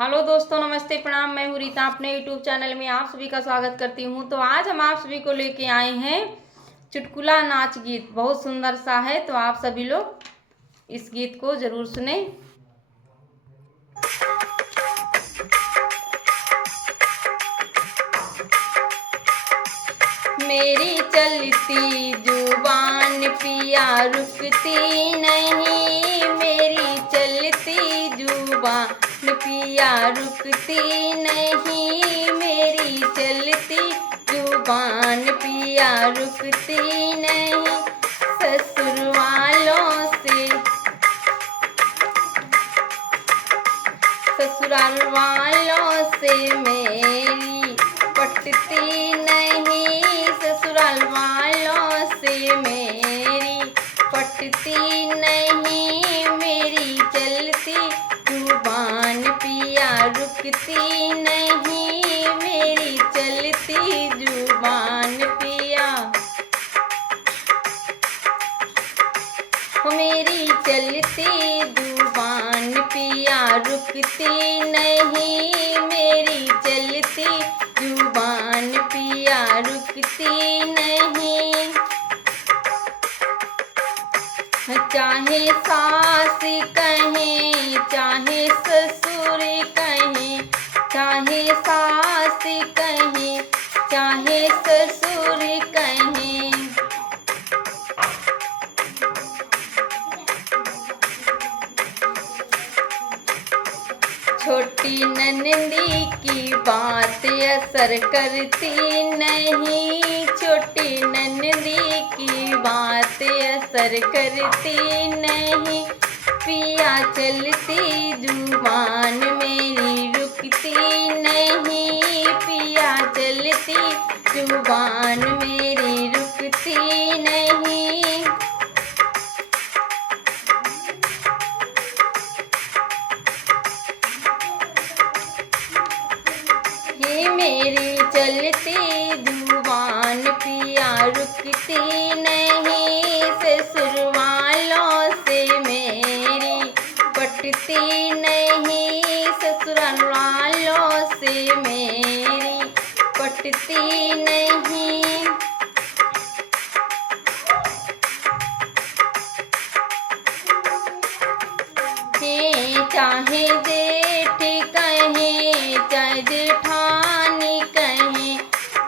Hello दोस्तों, नमस्ते, प्रणाम। मैं हूँ रीता, अपने यूट्यूब चैनल में आप सभी का स्वागत करती हूँ। तो आज हम आप सभी को लेके आए हैं चुटकुला नाच गीत। बहुत सुंदर सा है, तो आप सभी लोग इस गीत को जरूर सुने। मेरी चलती जुबान पिया रुकती नहीं, मेरी चलती जुबान पिया रुकती नहीं, मेरी चलती जुबान पिया रुकती नहीं। ससुर वालों से ससुराल वालों से मेरी पटती नहीं, ससुराल वालों से मेरी पटती नहीं, मेरी चलती जुबान पिया रुकती नहीं, मेरी चलती जुबान पिया। मेरी चलती जुबान पिया रुकती नहीं, मेरी चलती जुबान पिया रुकती नहीं। चाहे सास कहे चाहे ससुर कहे, चाहे सास कहे चाहे ससुर कहे, छोटी ननदी की बात असर करती नहीं, छोटी ननदी की बात असर करती नहीं, पिया चलती जुबान मेरी रुकती नहीं, पिया चलती जुबान मेरी रुकती नहीं। मेरी चलती जुबान पिया रुकती नहीं, ससुर वालों से मेरी पटती नहीं, ससुराल वालों से मेरी पटती नहीं। चाहे जेठ कहे चाहे जेठानी कहे,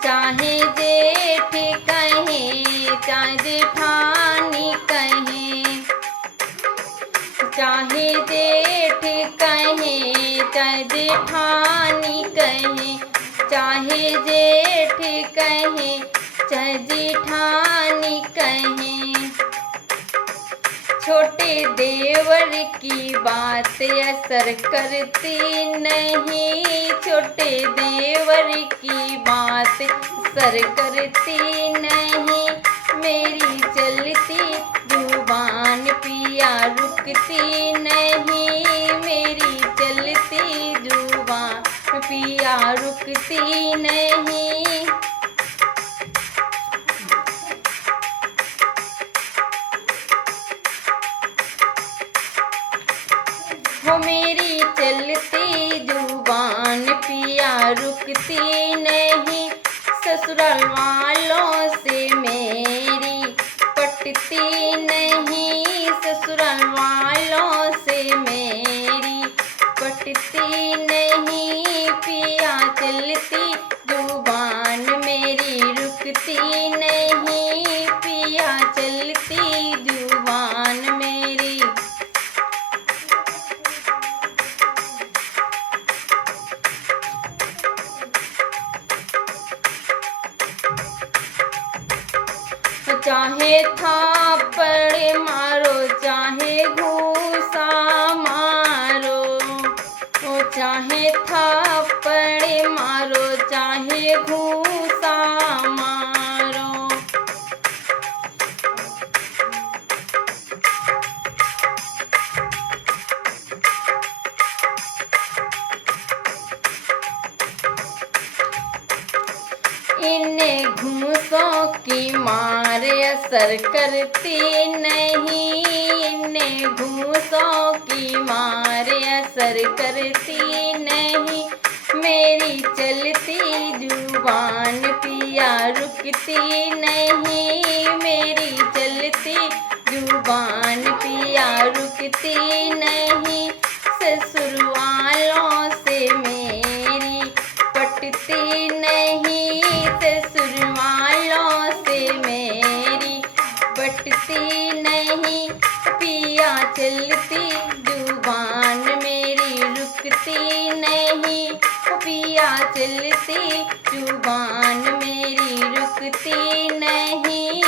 चाहे जेठ कहे चाहे जेठानी कहे, चाहे जेठ कहे चाहे जेठानी कहे, चाहे जेठ कहे चाहे जेठानी कहे, छोटे देवर की बात असर करती नहीं, छोटे देवर की बात असर करती नहीं, मेरी चलती जुबान पिया रुकती नहीं, मेरी चलती जुबान पिया रुकती नहीं। मेरी चलती जुबान पिया रुकती नहीं, ससुराल वालों से मेरी पटती नहीं, ससुराल वालों से मेरी पटती नहीं, पिया चलती जुबान मेरी रुकती नहीं, पिया चलती जुबान मेरी। चाहे थापड़ मारो चाहे घूसा मारो, चाहे थापड़ मारो चाहे घूसा मारो, इन्हें घूसों की मार असर करती नहीं, इन्हें घूसों की मार असर करती नहीं। मेरी चलती जुबान पिया रुकती नहीं, मेरी चलती जुबान पिया रुकती नहीं। ससुर वालों से मेरी पटती नहीं, ससुर वालों से मेरी पटती नहीं। पिया चलती जुबान मेरी रुकती नहीं, पिया चलती जुबान मेरी रुकती नहीं।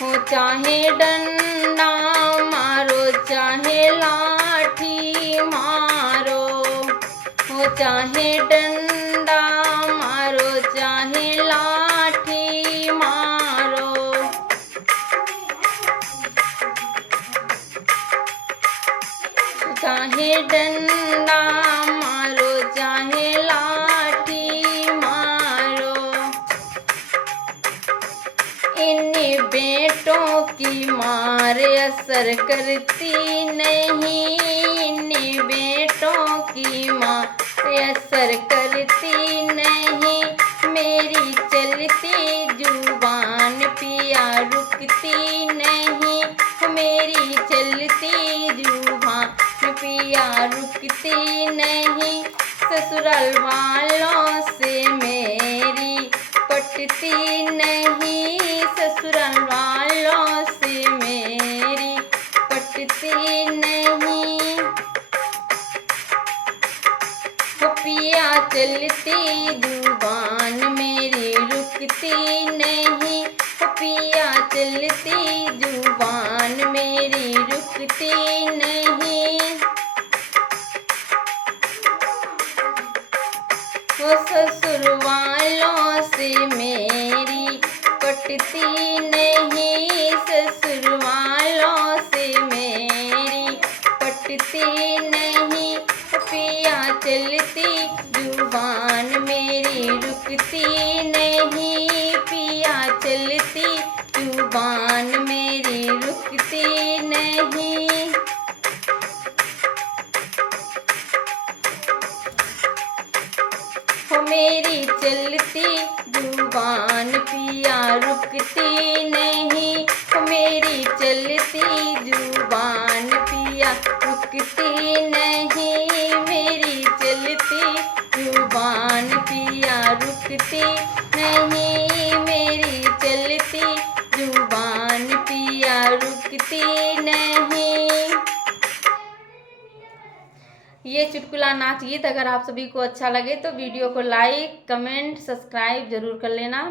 हो चाहे डंडा मारो, चाहे लाठी मारो, हो चाहे डंडा मारो, चाहे लाठी मारो। चाहे डंडा मारो, चाहे लाठी मारो। इन बेटों की मार असर करती नहीं, इन बेटों की मार असर करती नहीं। मेरी चलती जुबान पिया रुकती नहीं, मेरी चलती जुबान पिया रुकती नहीं। ससुराल वालों से मेरी पटती नहीं, ससुराल वालों से मेरी पटती नहीं। पिया चलती जुबान मेरी रुकती नहीं, पिया चलती जुबान मेरी रुकती नहीं। वो ससुर वालों से मेरी पटती नहीं, ससुर वालों से मेरी पटती नहीं। पिया चलती जुबान मेरी रुकती नहीं, पिया चलती जुबान मेरी रुकती नहीं। हो मेरी चलती जुबान पिया रुकती नहीं, हो मेरी चलती जुबान पिया रुकती नहीं, मेरी चलती जुबान पिया रुकती नहीं, मेरी चलती जुबान पिया रुकती नहीं। ये चुटकुला नाच गीत अगर आप सभी को अच्छा लगे तो वीडियो को लाइक, कमेंट, सब्सक्राइब जरूर कर लेना।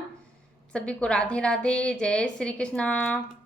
सभी को राधे राधे, जय श्री कृष्णा।